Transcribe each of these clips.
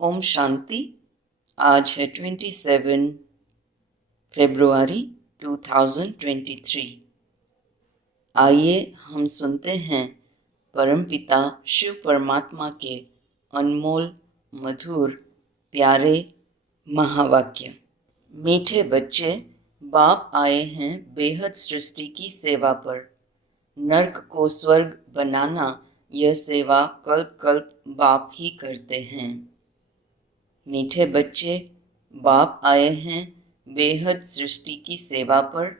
ओम शांति। आज है 27 फरवरी 2023। आइए हम सुनते हैं परमपिता शिव परमात्मा के अनमोल मधुर प्यारे महावाक्य। मीठे बच्चे, बाप आए हैं बेहद सृष्टि की सेवा पर। नर्क को स्वर्ग बनाना यह सेवा कल्प कल्प बाप ही करते हैं। मीठे बच्चे, बाप आए हैं बेहद सृष्टि की सेवा पर।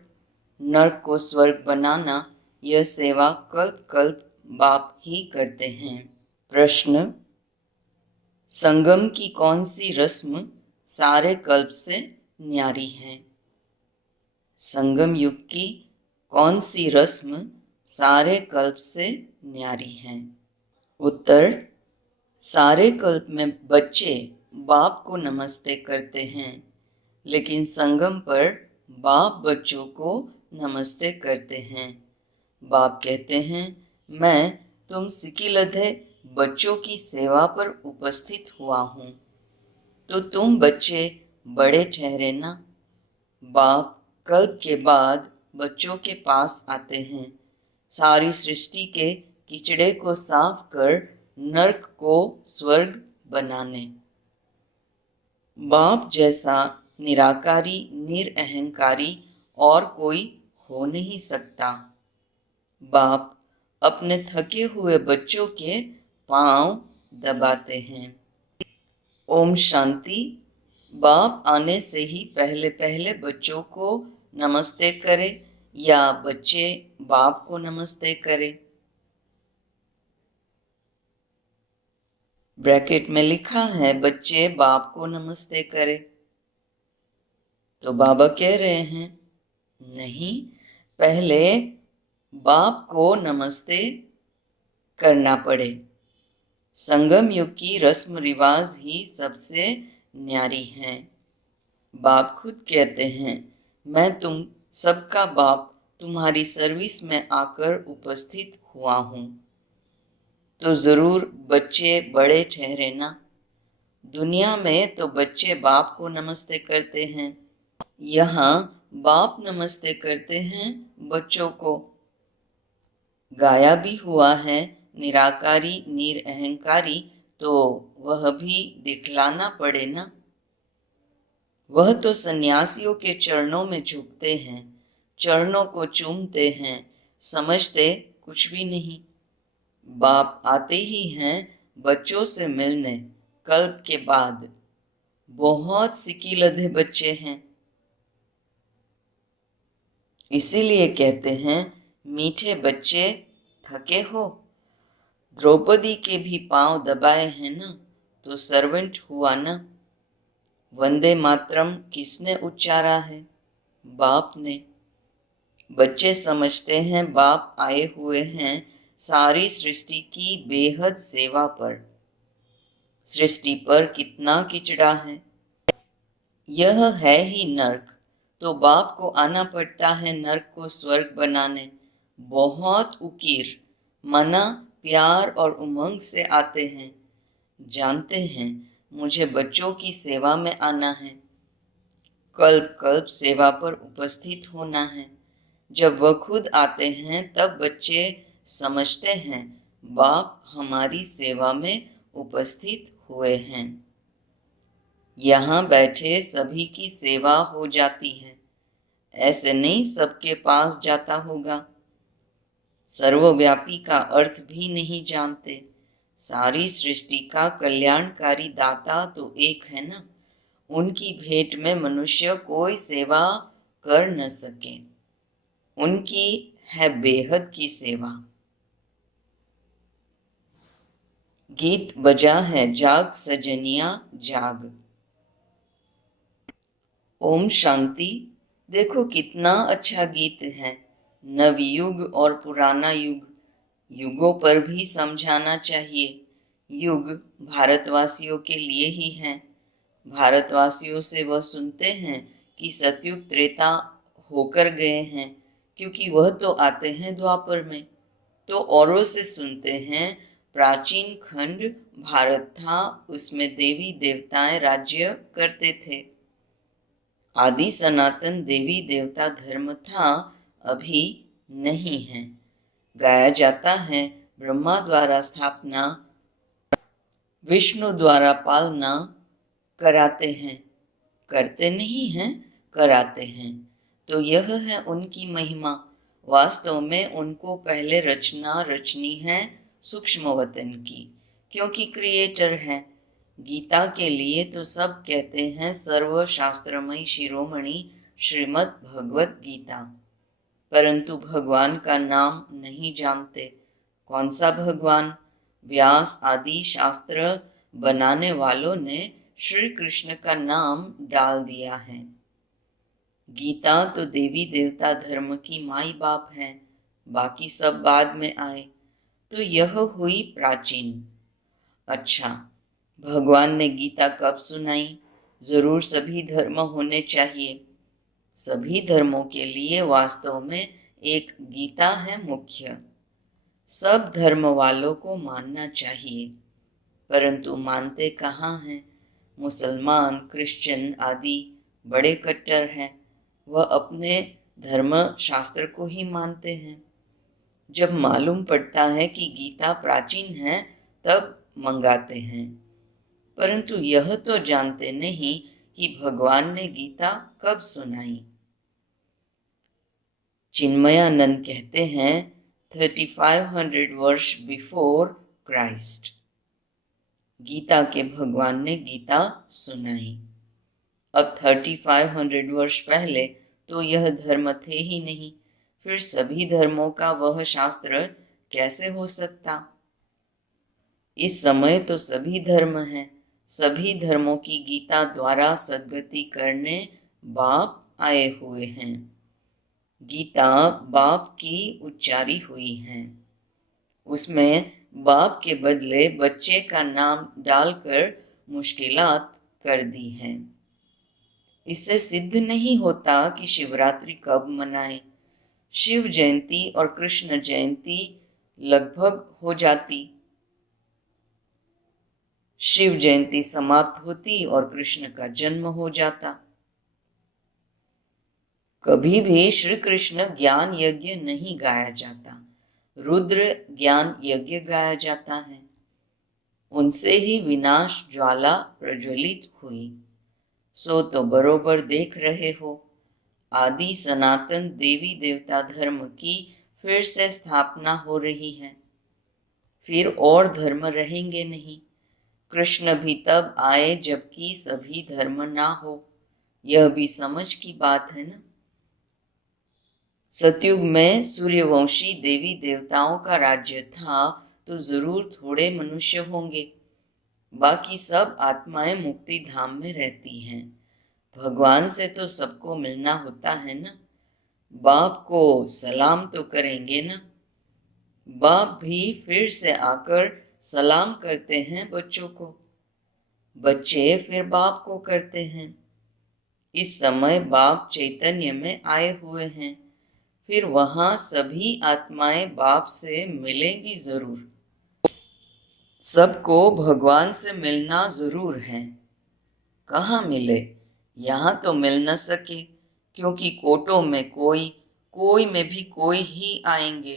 नर्क को स्वर्ग बनाना यह सेवा कल्प कल्प बाप ही करते हैं। प्रश्न: संगम की कौन सी रस्म सारे कल्प से न्यारी है? संगम युग की कौन सी रस्म सारे कल्प से न्यारी है? उत्तर: सारे कल्प में बच्चे बाप को नमस्ते करते हैं, लेकिन संगम पर बाप बच्चों को नमस्ते करते हैं। बाप कहते हैं, मैं तुम सिकिलधे बच्चों की सेवा पर उपस्थित हुआ हूँ, तो तुम बच्चे बड़े ठहरे ना। बाप कल्प के बाद बच्चों के पास आते हैं, सारी सृष्टि के कीचड़े को साफ कर नर्क को स्वर्ग बनाने। बाप जैसा निराकारी निरअहंकारी और कोई हो नहीं सकता। बाप अपने थके हुए बच्चों के पांव दबाते हैं। ओम शांति। बाप आने से ही पहले पहले बच्चों को नमस्ते करें या बच्चे बाप को नमस्ते करें? ब्रैकेट में लिखा है बच्चे बाप को नमस्ते करें। तो बाबा कह रहे हैं, नहीं, पहले बाप को नमस्ते करना पड़े। संगम युग की रस्म रिवाज ही सबसे न्यारी है। बाप खुद कहते हैं, मैं तुम सबका बाप तुम्हारी सर्विस में आकर उपस्थित हुआ हूँ, तो जरूर बच्चे बड़े ठहरे ना। दुनिया में तो बच्चे बाप को नमस्ते करते हैं, यहाँ बाप नमस्ते करते हैं बच्चों को। गाया भी हुआ है, निराकारी निरअहंकारी, तो वह भी दिखलाना पड़े ना। वह तो सन्यासियों के चरणों में झुकते हैं, चरणों को चूमते हैं, समझते कुछ भी नहीं। बाप आते ही हैं बच्चों से मिलने कल्प के बाद। बहुत सिकिलधे बच्चे हैं, इसीलिए कहते हैं, मीठे बच्चे थके हो? द्रौपदी के भी पांव दबाए हैं ना, तो सर्वेंट हुआ ना। वंदे मातरम किसने उच्चारा है? बाप ने। बच्चे समझते हैं बाप आए हुए हैं सारी सृष्टि की बेहद सेवा पर। सृष्टि पर कितना किचड़ा है, यह है ही नर्क, तो बाप को आना पड़ता है नर्क को स्वर्ग बनाने। बहुत उकीर, मना, प्यार और उमंग से आते हैं। जानते हैं मुझे बच्चों की सेवा में आना है, कल्प कल्प सेवा पर उपस्थित होना है। जब वह खुद आते हैं तब बच्चे समझते हैं बाप हमारी सेवा में उपस्थित हुए हैं। यहाँ बैठे सभी की सेवा हो जाती है, ऐसे नहीं सबके पास जाता होगा। सर्वव्यापी का अर्थ भी नहीं जानते। सारी सृष्टि का कल्याणकारी दाता तो एक है ना। उनकी भेंट में मनुष्य कोई सेवा कर न सके, उनकी है बेहद की सेवा। गीत बजा है जाग सजनिया जाग। ओम शांति। देखो कितना अच्छा गीत है। नवयुग और पुराना युग, युगों पर भी समझाना चाहिए। युग भारतवासियों के लिए ही है। भारतवासियों से वह सुनते हैं कि सतयुग त्रेता होकर गए हैं, क्योंकि वह तो आते हैं द्वापर में। तो औरों से सुनते हैं प्राचीन खंड भारत था, उसमें देवी देवताएं राज्य करते थे। आदि सनातन देवी देवता धर्म था, अभी नहीं है। गाया जाता है ब्रह्मा द्वारा स्थापना, विष्णु द्वारा पालना, कराते हैं, करते नहीं हैं, कराते हैं। तो यह है उनकी महिमा। वास्तव में उनको पहले रचना रचनी है सूक्ष्म वतन की, क्योंकि क्रिएटर है। गीता के लिए तो सब कहते हैं सर्वशास्त्रमयी शिरोमणि श्रीमद् भगवत गीता, परंतु भगवान का नाम नहीं जानते। कौन सा भगवान? व्यास आदि शास्त्र बनाने वालों ने श्री कृष्ण का नाम डाल दिया है। गीता तो देवी देवता धर्म की माई बाप है, बाकी सब बाद में आए। तो यह हुई प्राचीन। अच्छा, भगवान ने गीता कब सुनाई? जरूर सभी धर्म होने चाहिए। सभी धर्मों के लिए वास्तव में एक गीता है मुख्य। सब धर्म वालों को मानना चाहिए, परंतु मानते कहाँ हैं? मुसलमान, क्रिश्चियन आदि बड़े कट्टर हैं। वह अपने धर्म शास्त्र को ही मानते हैं। जब मालूम पड़ता है कि गीता प्राचीन है, तब मंगाते हैं, परंतु यह तो जानते नहीं कि भगवान ने गीता कब सुनाई। चिन्मयानंद कहते हैं 3500 वर्ष बिफोर क्राइस्ट गीता के भगवान ने गीता सुनाई। अब 3500 वर्ष पहले तो यह धर्म थे ही नहीं, फिर सभी धर्मों का वह शास्त्र कैसे हो सकता? इस समय तो सभी धर्म हैं। सभी धर्मों की गीता द्वारा सद्गति करने बाप आए हुए हैं। गीता बाप की उच्चारी हुई है। उसमें बाप के बदले बच्चे का नाम डालकर मुश्किलात कर दी हैं। इससे सिद्ध नहीं होता कि शिवरात्रि कब मनाएं। शिव जयंती और कृष्ण जयंती लगभग हो जाती। शिव जयंती समाप्त होती और कृष्ण का जन्म हो जाता। कभी भी श्री कृष्ण ज्ञान यज्ञ नहीं गाया जाता, रुद्र ज्ञान यज्ञ गाया जाता है। उनसे ही विनाश ज्वाला प्रज्वलित हुई। सो तो बरोबर देख रहे हो, आदि सनातन देवी देवता धर्म की फिर से स्थापना हो रही है। फिर और धर्म रहेंगे नहीं। कृष्ण भी तब आए जबकि सभी धर्म ना हो। यह भी समझ की बात है ना। सतयुग में सूर्यवंशी देवी देवताओं का राज्य था, तो जरूर थोड़े मनुष्य होंगे। बाकी सब आत्माएं मुक्ति धाम में रहती हैं। भगवान से तो सबको मिलना होता है ना। बाप को सलाम तो करेंगे ना। बाप भी फिर से आकर सलाम करते हैं बच्चों को, बच्चे फिर बाप को करते हैं। इस समय बाप चैतन्य में आए हुए हैं, फिर वहां सभी आत्माएं बाप से मिलेंगी जरूर। सबको भगवान से मिलना जरूर है। कहाँ मिले? यहाँ तो मिल न सके, क्योंकि कोटों में कोई, कोई में भी कोई ही आएंगे।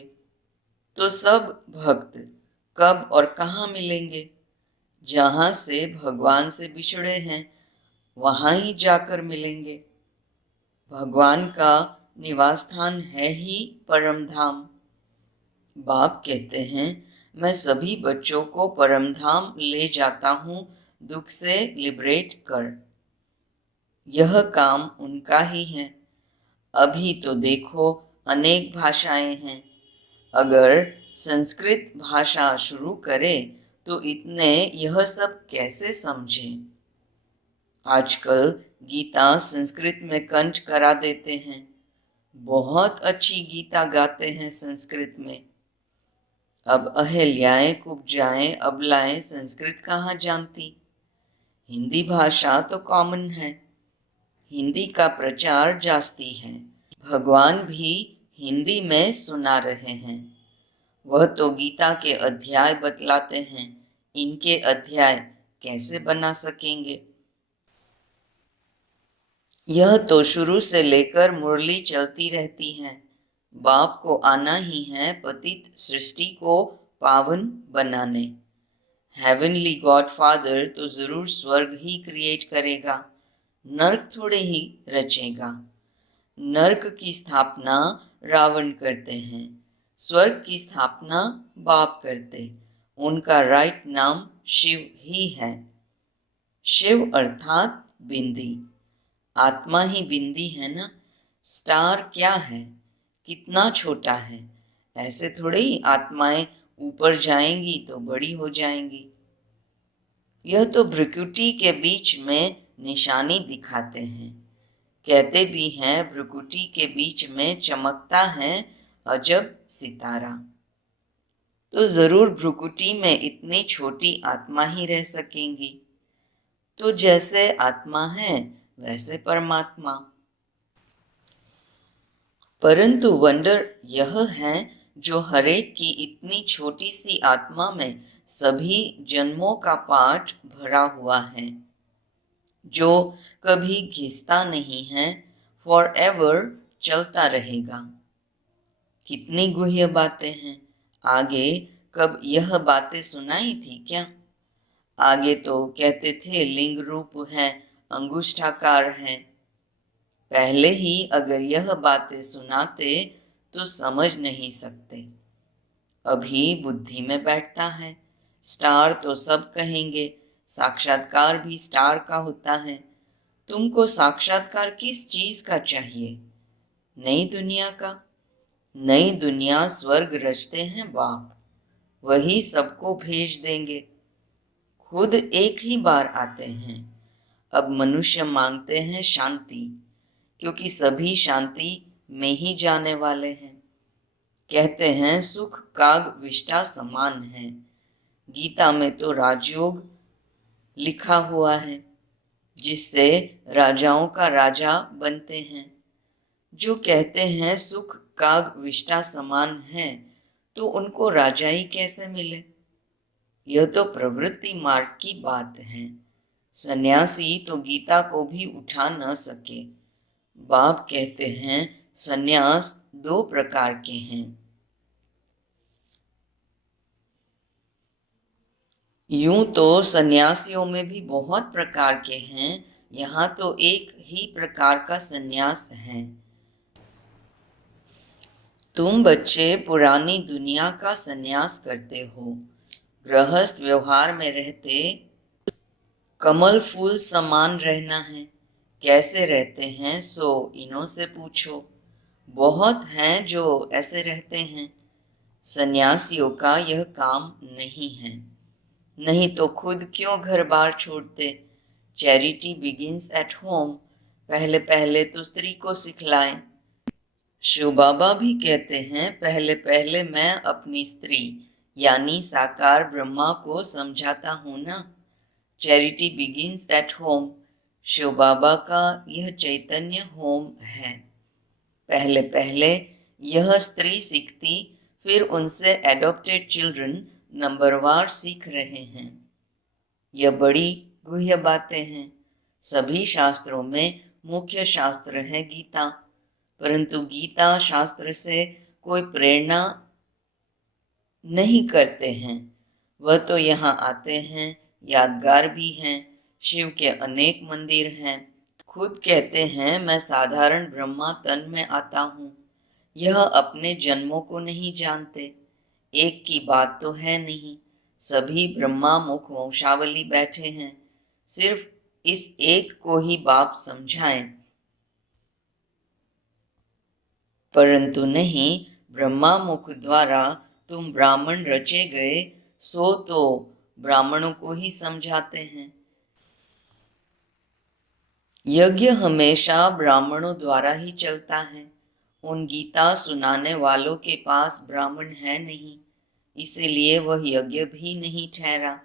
तो सब भक्त कब और कहाँ मिलेंगे? जहाँ से भगवान से बिछड़े हैं, वहाँ ही जाकर मिलेंगे। भगवान का निवास स्थान है ही परम धाम। बाप कहते हैं, मैं सभी बच्चों को परम धाम ले जाता हूँ, दुख से लिबरेट कर। यह काम उनका ही है। अभी तो देखो अनेक भाषाएं हैं। अगर संस्कृत भाषा शुरू करें तो इतने यह सब कैसे समझें? आजकल गीता संस्कृत में कंठ करा देते हैं। बहुत अच्छी गीता गाते हैं संस्कृत में। अब अहल्याएं, कुब्जाएं, अबलाएं संस्कृत कहाँ जानती? हिंदी भाषा तो कॉमन है। हिंदी का प्रचार जास्ती है। भगवान भी हिंदी में सुना रहे हैं। वह तो गीता के अध्याय बतलाते हैं, इनके अध्याय कैसे बना सकेंगे? यह तो शुरू से लेकर मुरली चलती रहती है। बाप को आना ही है पतित सृष्टि को पावन बनाने। हेवनली गॉडफादर तो जरूर स्वर्ग ही क्रिएट करेगा, नर्क थोड़े ही रचेगा। नर्क की स्थापना रावण करते हैं, स्वर्ग की स्थापना बाप करते। उनका राइट नाम शिव ही है। शिव अर्थात बिंदी। आत्मा ही बिंदी है ना। स्टार क्या है, कितना छोटा है। ऐसे थोड़े ही आत्माएं ऊपर जाएंगी तो बड़ी हो जाएंगी। यह तो भ्रुकुटी के बीच में निशानी दिखाते हैं। कहते भी हैं भ्रुकुटी के बीच में चमकता है अजब सितारा। तो जरूर भ्रुकुटी में इतनी छोटी आत्मा ही रह सकेंगी। तो जैसे आत्मा है वैसे परमात्मा। परंतु वंडर यह है जो हरेक की इतनी छोटी सी आत्मा में सभी जन्मों का पाठ भरा हुआ है, जो कभी घिसता नहीं है, फॉर एवर चलता रहेगा। कितनी गुह्य बातें हैं। आगे कब यह बातें सुनाई थी क्या? आगे तो कहते थे लिंग रूप है, अंगुष्ठाकार है। पहले ही अगर यह बातें सुनाते तो समझ नहीं सकते। अभी बुद्धि में बैठता है। स्टार तो सब कहेंगे, साक्षात्कार भी स्टार का होता है। तुमको साक्षात्कार किस चीज का चाहिए? नई दुनिया का। नई दुनिया स्वर्ग रचते हैं बाप, वही सबको भेज देंगे। खुद एक ही बार आते हैं। अब मनुष्य मांगते हैं शांति, क्योंकि सभी शांति में ही जाने वाले हैं। कहते हैं सुख काग विष्टा समान है। गीता में तो राजयोग लिखा हुआ है, जिससे राजाओं का राजा बनते हैं। जो कहते हैं सुख काग विष्टा समान है, तो उनको राजाई कैसे मिले? यह तो प्रवृत्ति मार्ग की बात है। सन्यासी तो गीता को भी उठा न सके। बाप कहते हैं सन्यास दो प्रकार के हैं। यूं तो सन्यासियों में भी बहुत प्रकार के हैं, यहाँ तो एक ही प्रकार का सन्यास है। तुम बच्चे पुरानी दुनिया का सन्यास करते हो। गृहस्थ व्यवहार में रहते कमल फूल समान रहना है। कैसे रहते हैं सो इन्हों से पूछो। बहुत हैं जो ऐसे रहते हैं। सन्यासियों का यह काम नहीं है। नहीं तो खुद क्यों घर बार छोड़ते? Charity begins at home. पहले पहले तो स्त्री को सिखलाएं। शिव बाबा भी कहते हैं पहले पहले मैं अपनी स्त्री यानी साकार ब्रह्मा को समझाता हूं ना। Charity begins at home. Shiv Baba का यह चैतन्य होम है। पहले पहले यह स्त्री सीखती, फिर उनसे एडॉप्टेड चिल्ड्रन नंबरवार सीख रहे हैं। यह बड़ी गुह्य बातें हैं। सभी शास्त्रों में मुख्य शास्त्र है गीता, परंतु गीता शास्त्र से कोई प्रेरणा नहीं करते हैं। वह तो यहाँ आते हैं, यादगार भी हैं। शिव के अनेक मंदिर हैं। खुद कहते हैं मैं साधारण ब्रह्मा तन में आता हूँ। यह अपने जन्मों को नहीं जानते। एक की बात तो है नहीं, सभी ब्रह्मा मुख वंशावली बैठे हैं। सिर्फ इस एक को ही बाप समझाएं। परंतु नहीं, ब्रह्मा मुख द्वारा तुम ब्राह्मण रचे गए, सो तो ब्राह्मणों को ही समझाते हैं। यज्ञ हमेशा ब्राह्मणों द्वारा ही चलता है। उन गीता सुनाने वालों के पास ब्राह्मण है नहीं, इसीलिए वह यज्ञ भी नहीं ठहरा।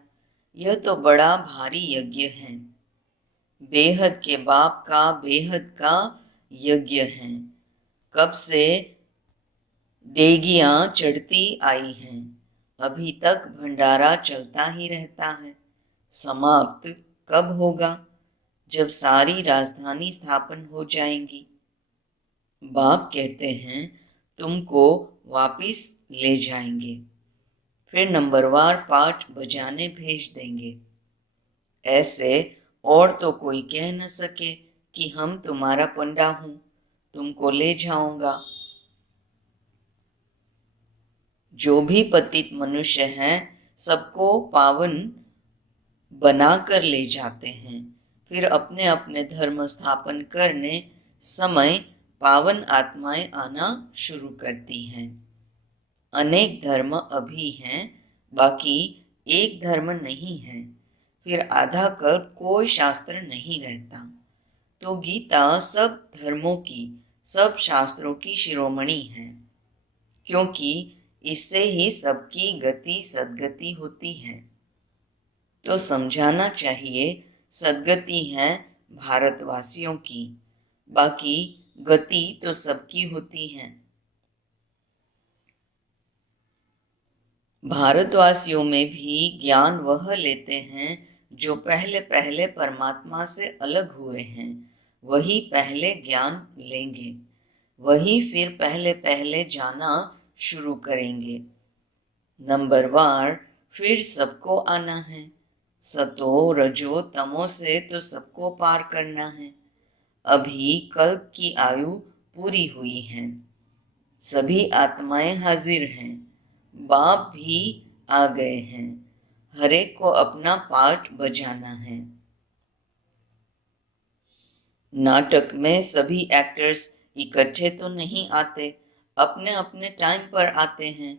यह तो बड़ा भारी यज्ञ है। बेहद के बाप का बेहद का यज्ञ है। कब से देगियां चढ़ती आई हैं, अभी तक भंडारा चलता ही रहता है। समाप्त कब होगा? जब सारी राजधानी स्थापन हो जाएंगी। बाप कहते हैं तुमको वापिस ले जाएंगे, फिर नंबरवार पाठ बजाने भेज देंगे। ऐसे और तो कोई कह न सके कि हम तुम्हारा पंडा हूं, तुमको ले जाऊंगा। जो भी पतित मनुष्य हैं सबको पावन बना कर ले जाते हैं, फिर अपने अपने धर्म स्थापन करने समय पावन आत्माएं आना शुरू करती हैं। अनेक धर्म अभी हैं, बाकी एक धर्म नहीं है। फिर आधा कल्प कोई शास्त्र नहीं रहता। तो गीता सब धर्मों की, सब शास्त्रों की शिरोमणि है, क्योंकि इससे ही सबकी गति सद्गति होती है। तो समझाना चाहिए सद्गति है भारतवासियों की, बाकी गति तो सबकी होती है। भारतवासियों में भी ज्ञान वह लेते हैं जो पहले पहले परमात्मा से अलग हुए हैं, वही पहले ज्ञान लेंगे, वही फिर पहले पहले जाना शुरू करेंगे। नंबरवार फिर सबको आना है। सतो रजो तमो से तो सबको पार करना है। अभी कल्प की आयु पूरी हुई है, सभी आत्माएं हाजिर हैं, बाप भी आ गए हैं, हरेक को अपना पार्ट बजाना है। नाटक में सभी एक्टर्स इकट्ठे तो नहीं आते, अपने अपने टाइम पर आते हैं।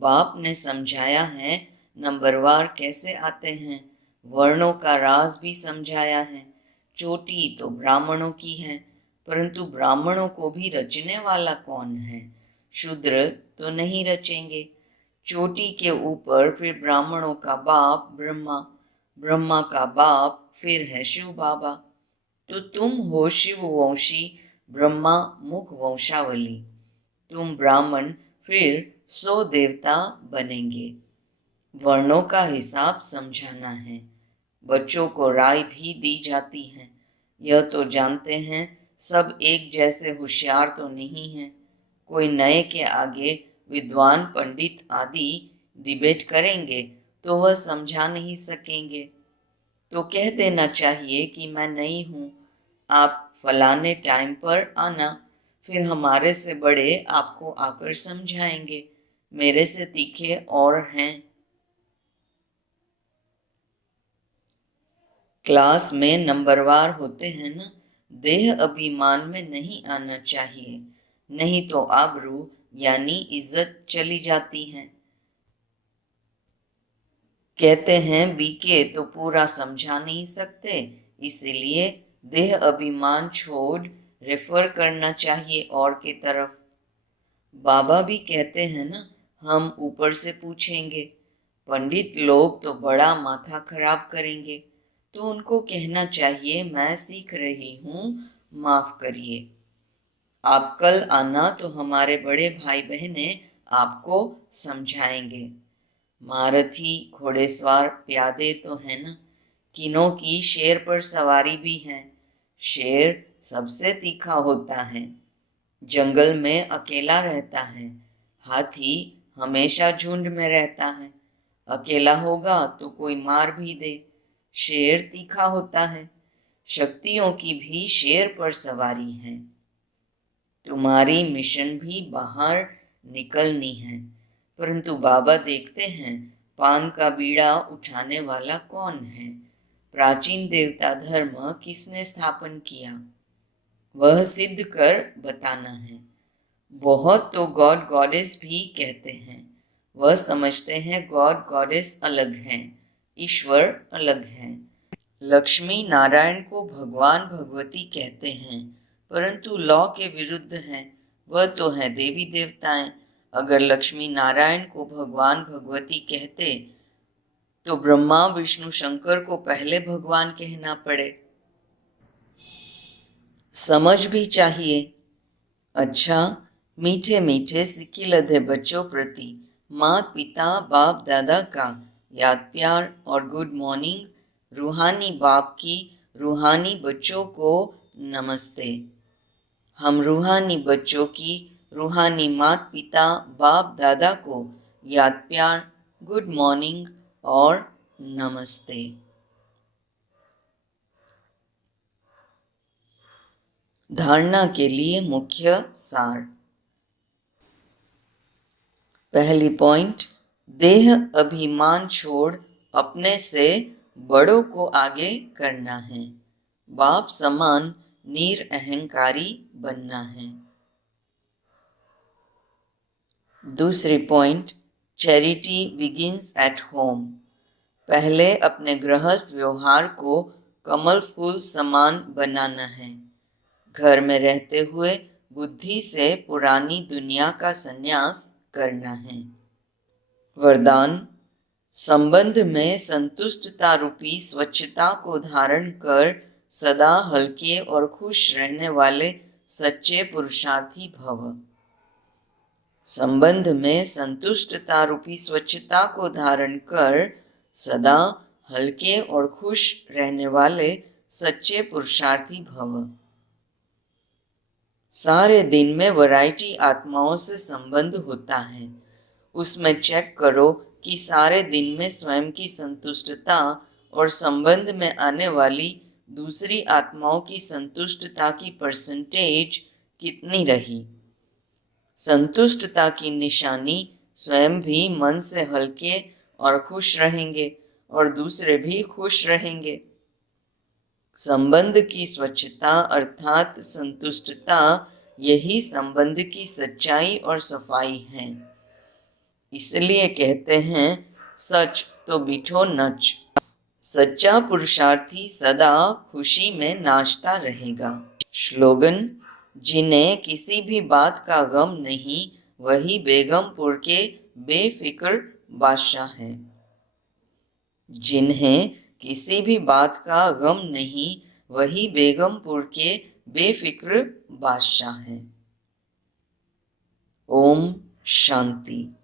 बाप ने समझाया है नंबरवार कैसे आते हैं, वर्णों का राज भी समझाया है। चोटी तो ब्राह्मणों की है, परंतु ब्राह्मणों को भी रचने वाला कौन है? शूद्र तो नहीं रचेंगे। चोटी के ऊपर फिर ब्राह्मणों का बाप ब्रह्मा, ब्रह्मा का बाप फिर है शिव बाबा। तो तुम हो शिव वंशी, ब्रह्मा मुख वंशावली। तुम ब्राह्मण फिर 100 देवता बनेंगे। वर्णों का हिसाब समझाना है। बच्चों को राय भी दी जाती है। यह तो जानते हैं सब एक जैसे होशियार तो नहीं है। कोई नए के आगे विद्वान पंडित आदि डिबेट करेंगे तो वह समझा नहीं सकेंगे। तो कह देना चाहिए कि मैं नहीं हूँ, आप फलाने टाइम पर आना, फिर हमारे से बड़े आपको आकर समझाएंगे, मेरे से तीखे और हैं। क्लास में नंबरवार होते हैं ना, देह अभिमान में नहीं आना चाहिए, नहीं तो आबरू यानी इज्जत चली जाती है। कहते हैं बीके तो पूरा समझा नहीं सकते, इसीलिए देह अभिमान छोड़ रेफर करना चाहिए और की तरफ। बाबा भी कहते हैं ना, हम ऊपर से पूछेंगे। पंडित लोग तो बड़ा माथा खराब करेंगे, तो उनको कहना चाहिए मैं सीख रही हूँ, माफ करिए। आप कल आना तो हमारे बड़े भाई बहने आपको समझाएंगे। महारथी घोड़ेसवार प्यादे तो है ना, किनों की शेर पर सवारी भी है। शेर सबसे तीखा होता है, जंगल में अकेला रहता है। हाथी हमेशा झुंड में रहता है, अकेला होगा तो कोई मार भी दे। शेर तीखा होता है, शक्तियों की भी शेर पर सवारी है। तुम्हारी मिशन भी बाहर निकलनी है, परंतु बाबा देखते हैं पान का बीड़ा उठाने वाला कौन है, प्राचीन देवता धर्म किसने स्थापन किया, वह सिद्ध कर बताना है। बहुत तो गॉड गॉडेस भी कहते हैं, वह समझते हैं गॉड गॉडेस अलग हैं, ईश्वर अलग हैं। लक्ष्मी नारायण को भगवान भगवती कहते हैं, परंतु लॉ के विरुद्ध हैं, वह तो हैं देवी देवताएं। अगर लक्ष्मी नारायण को भगवान भगवती कहते तो ब्रह्मा विष्णु शंकर को पहले भगवान कहना पड़े। समझ भी चाहिए। अच्छा, मीठे मीठे सिक्के बच्चों प्रति माता पिता बाप दादा का याद प्यार और गुड मॉर्निंग। रूहानी बाप की रूहानी बच्चों को नमस्ते। हम रूहानी बच्चों की रूहानी माता पिता बाप दादा को याद प्यार, गुड मॉर्निंग और नमस्ते। धारणा के लिए मुख्य सार। पहली पॉइंट, देह अभिमान छोड़ अपने से बड़ों को आगे करना है। बाप समान निरअहंकारी बनना है। दूसरी point, charity begins at home. पहले अपने गृहस्थ व्यवहार को कमल फूल समान बनाना है। घर में रहते हुए बुद्धि से पुरानी दुनिया का संन्यास करना है। वरदान, संबंध में संतुष्टता रूपी स्वच्छता को धारण कर सदा हल्के और खुश रहने वाले सच्चे पुरुषार्थी भव। संबंध में संतुष्टता रूपी स्वच्छता को धारण कर सदा हल्के और खुश रहने वाले सच्चे पुरुषार्थी भव। सारे दिन में वैरायटी आत्माओं से संबंध होता है। उसमें चेक करो कि सारे दिन में स्वयं की संतुष्टता और संबंध में आने वाली दूसरी आत्माओं की संतुष्टता की परसेंटेज कितनी रही। संतुष्टता की निशानी स्वयं भी मन से हल्के और खुश रहेंगे और दूसरे भी खुश रहेंगे। संबंध की स्वच्छता अर्थात संतुष्टता, यही संबंध की सच्चाई और सफाई है। इसलिए कहते हैं, सच तो बिठो नच। सच्चा पुरुषार्थी सदा खुशी में नाचता रहेगा। स्लोगन, जिन्हें किसी भी बात का गम नहीं वही बेगमपुर के बेफिक्र बादशाह हैं। जिन्हें किसी भी बात का गम नहीं वही बेगमपुर के बेफिक्र बादशाह हैं। ओम शांति।